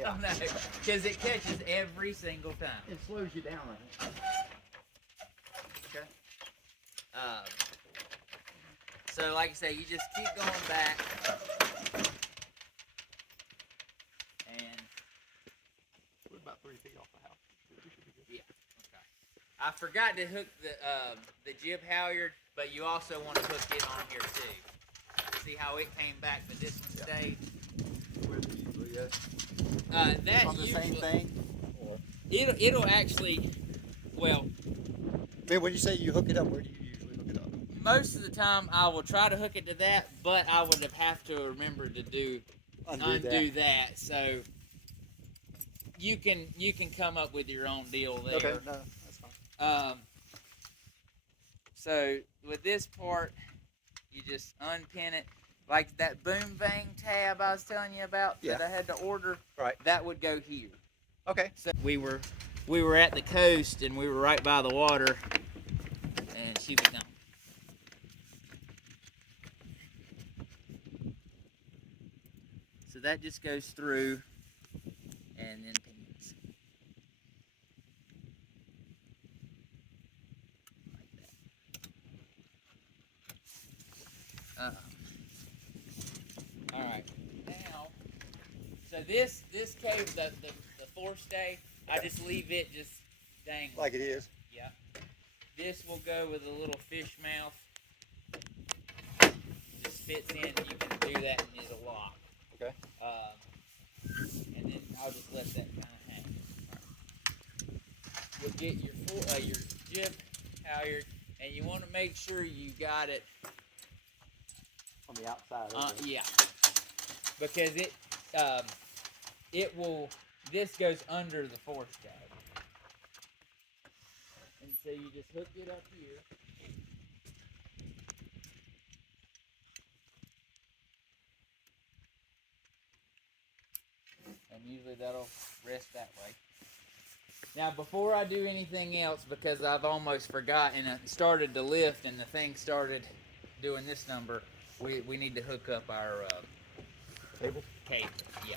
Yeah. No, because it catches every single time. It slows you down, I think. Okay. So like I say, you just keep going back. And We're about 3 feet off the house. yeah, okay. I forgot to hook the jib halyard, but you also want to hook it on here too. See how it came back, but this one stayed. Where's it usually at? That On the usually, same thing? Or? It'll actually, well, Man, when you say you hook it up, where do you usually hook it up? most of the time I will try to hook it to that, but I would have to remember to undo that. So you can come up with your own deal there. Okay, no, that's fine. So with this part, you just unpin it. Like that boom vane tab I was telling you about that I had to order, right? That would go here. Okay. So we were at the coast and we were right by the water, and she was gone. So that just goes through and then pins. Like that. All right. Now, so this cable, the forestay, I just leave it just dangling. Like it is? Yeah. This will go with a little fish mouth. Just fits in. You can do that and it'll lock. Okay. And then I'll just let that kind of hang. You'll get your jib halyard, and you want to make sure you got it On the outside. yeah, because it will. This goes under the forestay, and so you just hook it up here. And usually that'll rest that way. Now, before I do anything else, because I've almost forgotten, it started to lift and the thing started doing this number, we need to hook up our Cable? cable. Yeah.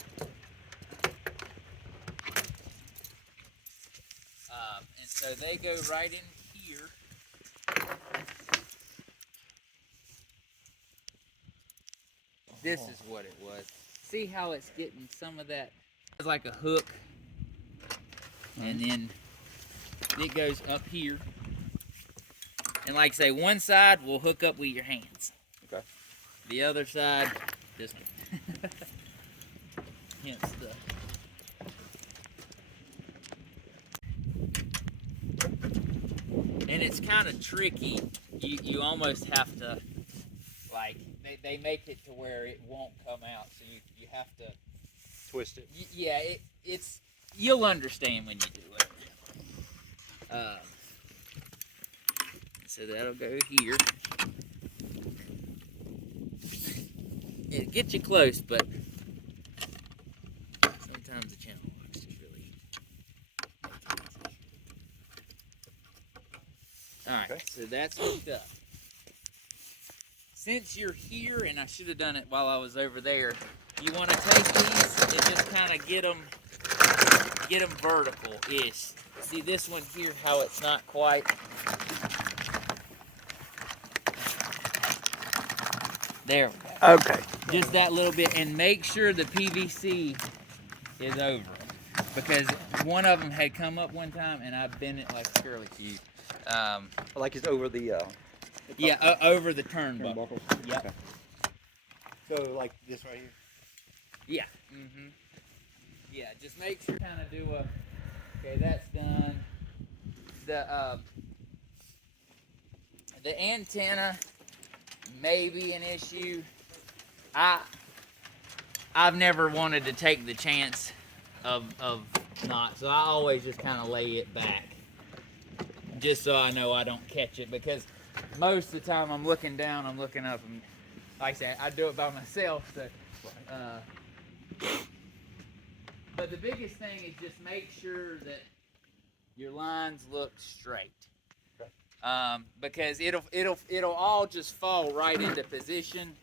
And so they go right in here. This is what it was. See how it's getting some of that? It's like a hook, and then it goes up here. And like I say, one side will hook up with your hands. Okay. The other side, just hence the. And it's kind of tricky. You almost have to, like, they make it to where it won't come out, so you have to Twist it. yeah, it's you'll understand when you do it. So that'll go here. It gets you close, but sometimes the channel locks is really. All right, Okay. so that's hooked up. Since you're here, and I should have done it while I was over there, you want to take these and just kind of get them vertical-ish. See this one here, how it's not quite. There we go. Okay. Just that little bit, and make sure the PVC is over it, because one of them had come up one time, and I bent it like a curly cue. Like it's over the Yeah, over the turnbuckle. Yep. Okay. So like this right here? Yeah. Mm-hmm. Yeah, just make sure kind of do a, okay, that's done. The antenna may be an issue. I've never wanted to take the chance of not, so I always just kind of lay it back, just so I know I don't catch it, because most of the time I'm looking down, I'm looking up, and like I said, I do it by myself, so but the biggest thing is just make sure that your lines look straight. Okay. Because it'll all just fall right into position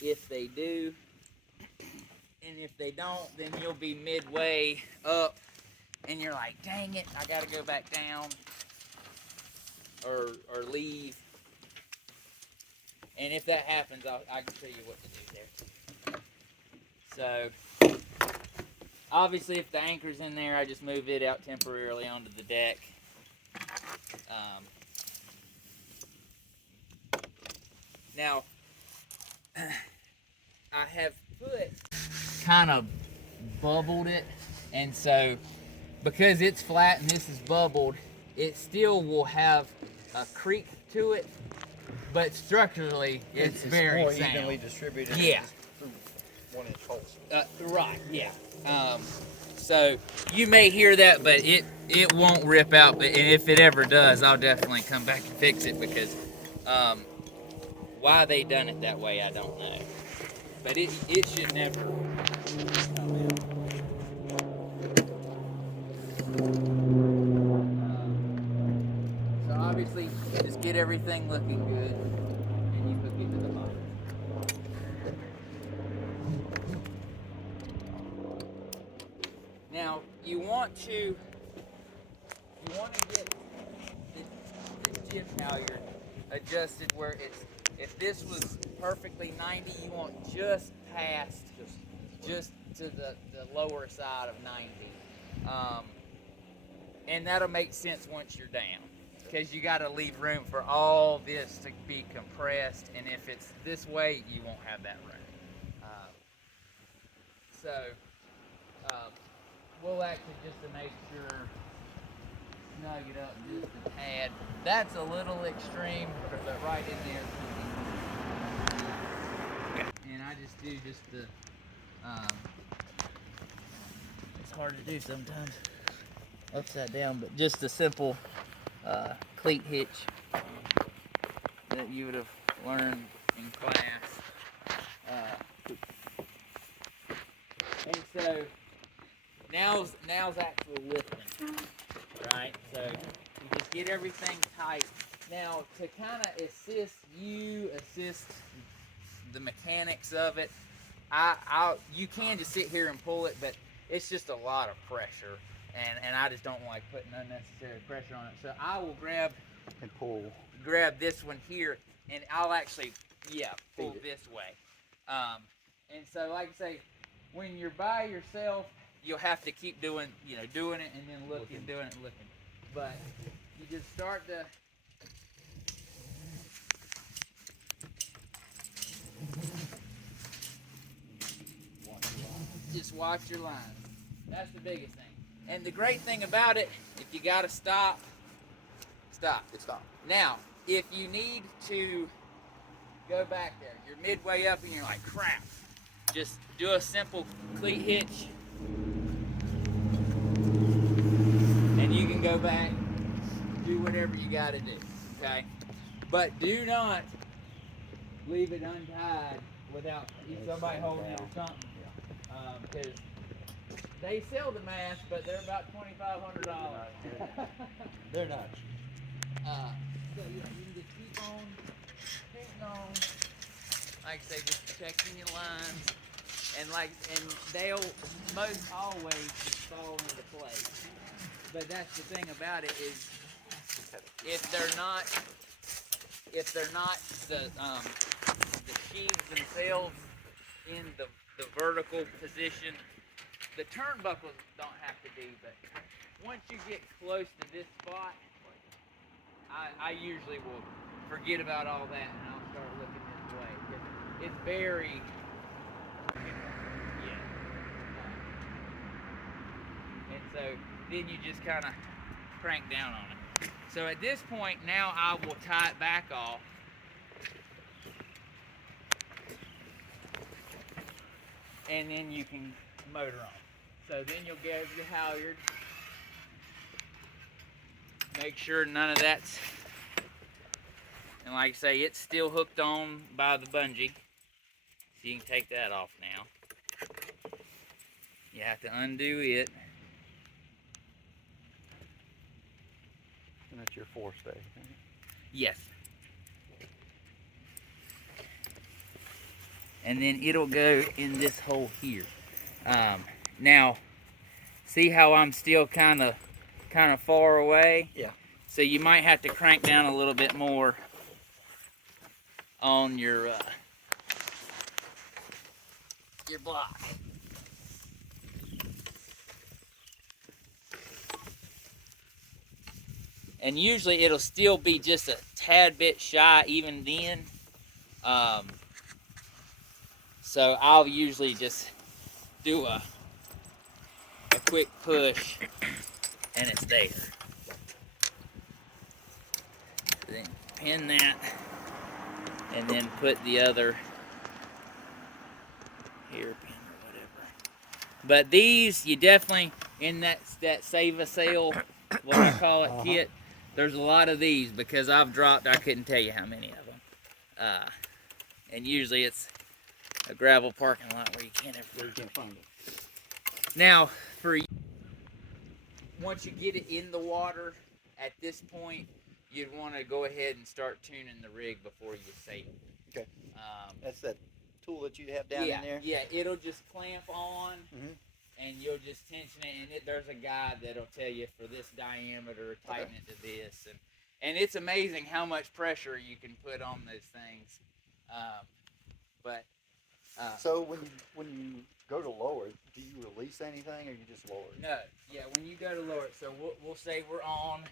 if they do. and if they don't, then you'll be midway up, and you're like, dang it, I gotta go back down, or leave. And if that happens, I can show you what to do there. So, obviously, if the anchor's in there, I just move it out temporarily onto the deck. Now, I have kind of bubbled it, and so because it's flat and this is bubbled, it still will have a creak to it, but structurally it's very more sound. evenly distributed. Yeah. Through 1-inch holes. Right. Yeah. So you may hear that, but it won't rip out. But if it ever does, I'll definitely come back and fix it, because why they done it that way, I don't know. But it should never come out. So obviously, just get everything looking good, and you hook it to the bottom. Now you want to get the jib halyard adjusted where it's, if this was perfectly 90, you want just past, just to the lower side of 90. And that'll make sense once you're down, because you got to leave room for all this to be compressed, and if it's this way, you won't have that room. We'll actually, just to make sure, snug it up just a tad. That's a little extreme, but right in there. And I just do just the, it's hard to do sometimes, upside down, but just a simple cleat hitch that you would have learned in class. And so now's actually lifting, right? So you just get everything tight. Now, to kind of assist the mechanics of it, you can just sit here and pull it, but it's just a lot of pressure, and I just don't like putting unnecessary pressure on it. So I will grab this one here, and I'll actually, pull this way. And so, like I say, when you're by yourself, you'll have to keep doing it and then looking, doing it and looking. But you just start to just watch your lines. That's the biggest thing. And the great thing about it, if you gotta stop. It's stopped. Now, if you need to go back there, you're midway up and you're like, crap, just do a simple cleat hitch, and you can go back, do whatever you gotta do, okay? But do not leave it untied without somebody holding it or something, because they sell the mask, but they're about $2,500. They're not. So you can just keep on hitting on, like I say, just checking your lines, and they'll most always just fall into place. But that's the thing about it is, if they're not the sheaves themselves in the vertical position, the turnbuckles don't have to be, but once you get close to this spot, I usually will forget about all that, and I'll start looking this way, because it's very, and so then you just kind of crank down on it. So at this point, now I will tie it back off. And then you can motor on. So then you'll get your halyard. Make sure none of that's, and like I say, it's still hooked on by the bungee. So you can take that off now. You have to undo it. And that's your forestay. Yes. And then it'll go in this hole here. Now, see how I'm still kind of far away? Yeah. So you might have to crank down a little bit more on your block. And usually it'll still be just a tad bit shy even then. So I'll usually just do a quick push and it's there. Then pin that and then put the other hairpin or whatever. But these, you definitely, in that Save a Sail, what I call it, kit, there's a lot of these because I've dropped, I couldn't tell you how many of them. And usually it's a gravel parking lot where you can't find it. Now, once you get it in the water, at this point, you'd want to go ahead and start tuning the rig before you sail. Okay. That's that tool that you have down in there? Yeah, it'll just clamp on, and you'll just tension it, and there's a guide that'll tell you for this diameter, tighten it to this, and it's amazing how much pressure you can put on those things. So when you go to lower it, do you release anything, or you just lower it? No, yeah, when you go to lower it, so we'll say we're on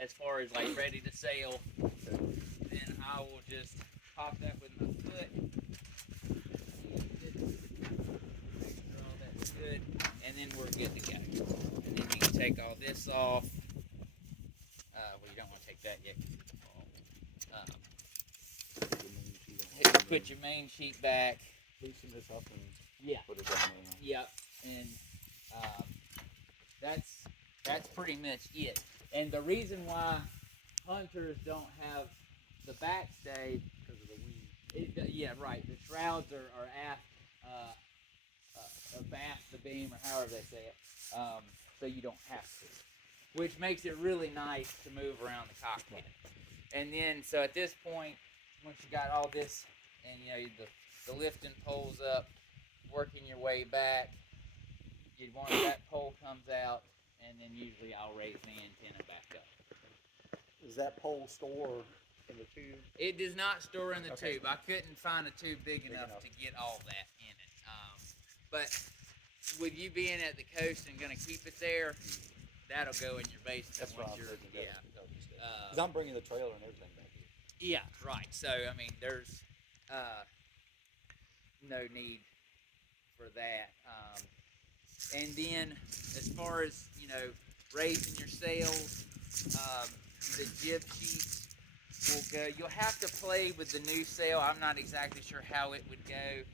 as far as like ready to sail, then I will just pop that with my foot. Make sure all that's good, and then we're good to go. And then you can take all this off. Well, you don't want to take that yet. Put your main sheet back. Loosen this up and put it down there. Yep, and that's pretty much it. And the reason why hunters don't have the backstay because of the wind. Yeah, right. The shrouds are abaft the beam, or however they say it, so you don't have to. Which makes it really nice to move around the cockpit. And then, so at this point, once you got all this, and you know the lifting poles up, working your way back, you'd want that pole comes out, and then usually I'll raise the antenna back up. Does that pole store in the tube? It does not store in the tube. I couldn't find a tube big enough to get all that in it. But with you being at the coast and going to keep it there, that'll go in your basement. That's once what you're, because I'm bringing the trailer and everything back here. Yeah, right. So, I mean, there's no need for that. And then, as far as, you know, raising your sails, the jib sheets will go. You'll have to play with the new sail. I'm not exactly sure how it would go.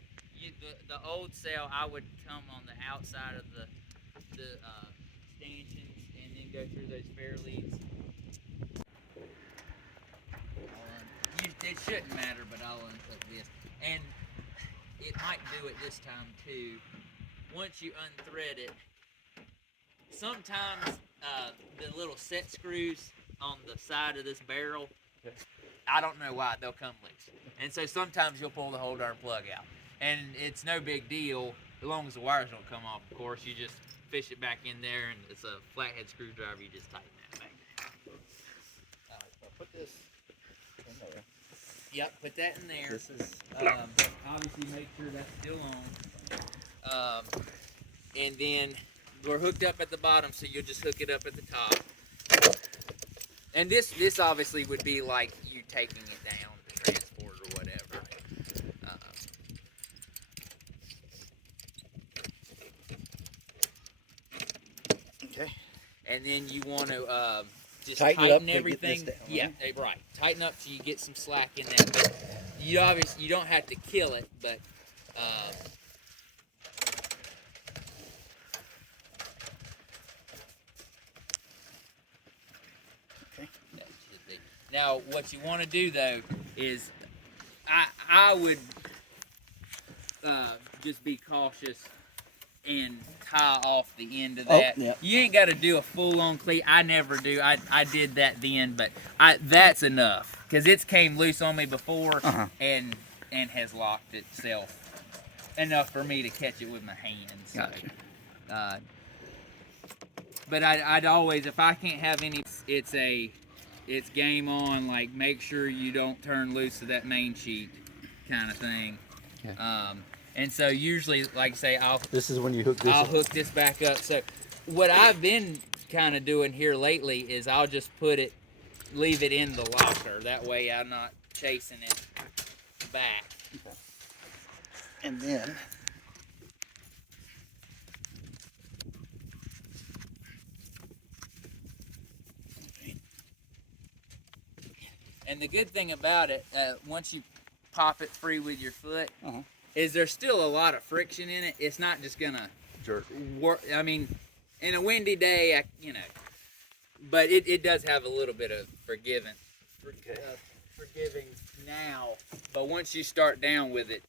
The old sail, I would come on the outside of the stanchions and then go through those fair leads. It shouldn't matter, but I'll unhook this. And it might do it this time too. Once you unthread it, sometimes the little set screws on the side of this barrel, I don't know why, they'll come loose. And so sometimes you'll pull the whole darn plug out. And it's no big deal, as long as the wires don't come off, of course. You just fish it back in there, and it's a flathead screwdriver, you just tighten that back down. I'll put this in there. Yep, put that in there. This is obviously make sure that's still on. And then we're hooked up at the bottom, so you'll just hook it up at the top. And this obviously would be like you taking it down to transport or whatever. okay. And then you want to just tighten tighten up everything. Down, yeah, right. Tighten up so you get some slack in that. But you don't have to kill it, but okay. Now what you want to do though is I would just be cautious and tie off the end of that. Yep. You ain't got to do a full-on cleat. I never do. I did that then, but that's enough because it's came loose on me before and has locked itself. enough for me to catch it with my hands. Gotcha. But I'd always, if I can't have any, it's game on. Like, make sure you don't turn loose of that main sheet, kind of thing. Yeah. And so usually, like I say, This is when you hook this. I'll hook this back up. So what I've been kind of doing here lately is I'll just leave it in the locker. That way I'm not chasing it back. Okay. And then. And the good thing about it, once you pop it free with your foot, Uh-huh. is there's still a lot of friction in it. It's not just gonna Jerk. work. I mean, in a windy day, but it does have a little bit of forgiving now. But once you start down with it,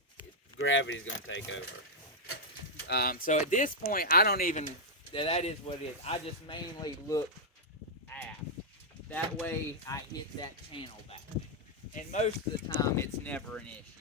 gravity's gonna take over. So at this point, I don't even. That is what it is. I just mainly look aft. That way, I hit that channel back. And most of the time, it's never an issue.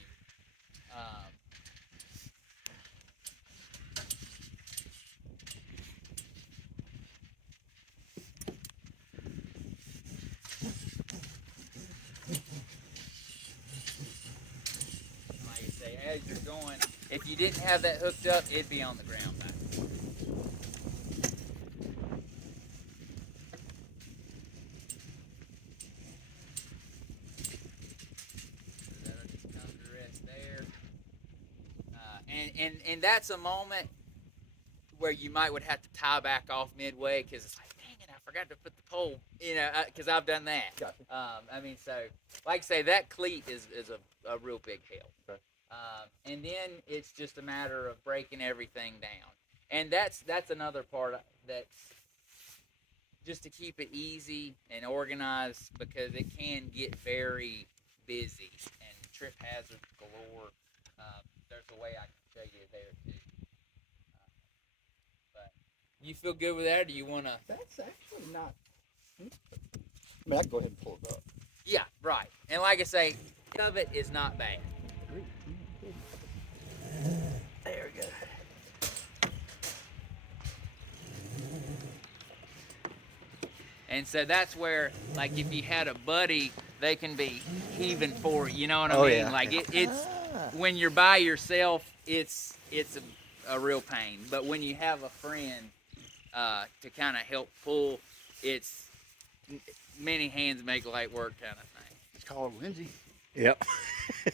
Like I say, as you're going, if you didn't have that hooked up, it'd be on the ground back. And that's a moment where you would have to tie back off midway because it's like, dang it, I forgot to put the pole, because I've done that. Gotcha. So like I say, that cleat is a real big help. Okay. And then it's just a matter of breaking everything down. And that's another part that's just to keep it easy and organized, because it can get very busy and trip hazards galore. There's a way I can show you there too. But you feel good with that, or do you want to? That's actually not. I mean, I can go ahead and pull it up. Yeah, right. And like I say, of it is not bad. There we go. And so that's where, like, if you had a buddy, they can be heaving for it. You know what I Oh, mean? yeah. Like it's when you're by yourself, it's a real pain. But when you have a friend to kind of help pull, it's many hands make light work kind of thing. It's called Lindsay. Yep. Yeah,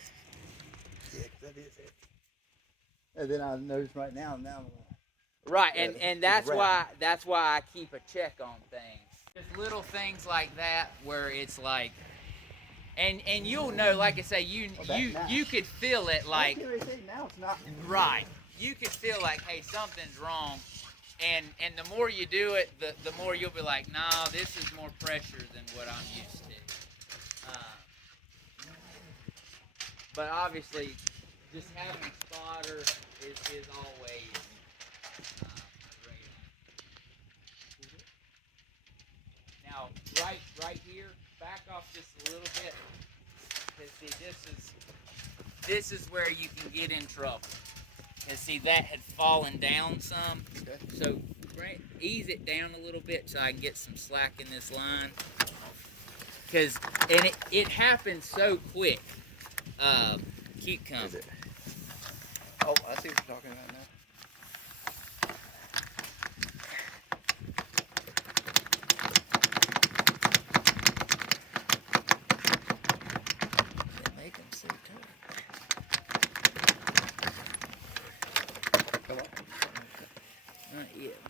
that is it. And then I notice right now. Right, Yeah, and it's that's why I keep a check on things. Just little things like that where it's like, and you'll know, like I say, you could feel it like, now it's not. right. You could feel like, hey, something's wrong, and the more you do it, the more you'll be like, nah, this is more pressure than what I'm used to. But obviously, just having a spotter is always a great idea. Now, right here, back off just a little bit, because see, this is where you can get in trouble. Because see, that had fallen down some, Okay. so ease it down a little bit so I can get some slack in this line. And it happens so quick. Keep coming. Is it? Oh, I see what you're talking about now. Make them so Come on. Not yet.